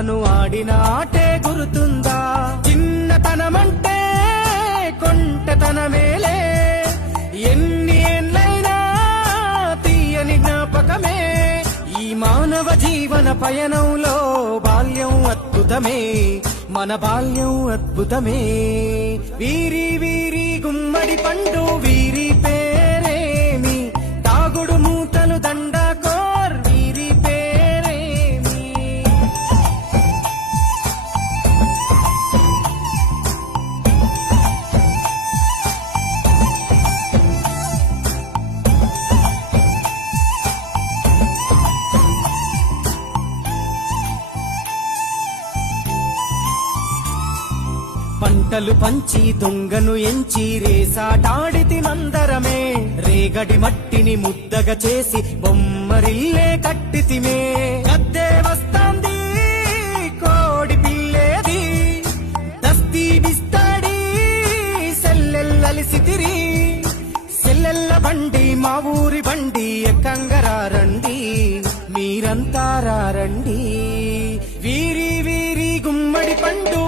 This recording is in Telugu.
ఆడిన ఆటే గురుతుందా? చిన్నతనమంటే కొంటతనమేలే, ఎన్ని ఏళ్ళైనా తీయని జ్ఞాపకమే. ఈ మానవ జీవన పయనంలో బాల్యం అద్భుతమే, మన బాల్యం అద్భుతమే. వీరి వీరి గుమ్మడి పండు వీరి పేరేమి, తాగుడు మూతలు దండకోర్ వీరి పేరేమి. పంటలు పంచి దొంగను ఎంచి రేసాటాడితి మందరమే, రేగడి మట్టిని ముద్దగా చేసి బొమ్మరిల్లే కట్టితిమే. గద్దే వస్తాంది కోడి పిల్లేది, దస్తీ బిస్తాడి సెల్లెల్లలిసితిరి. సెల్లెల్ల బండి మా ఊరి బండి ఎక్కంగరారండి, మీరంతా రండి. వీరి వీరి గుమ్మడి పండు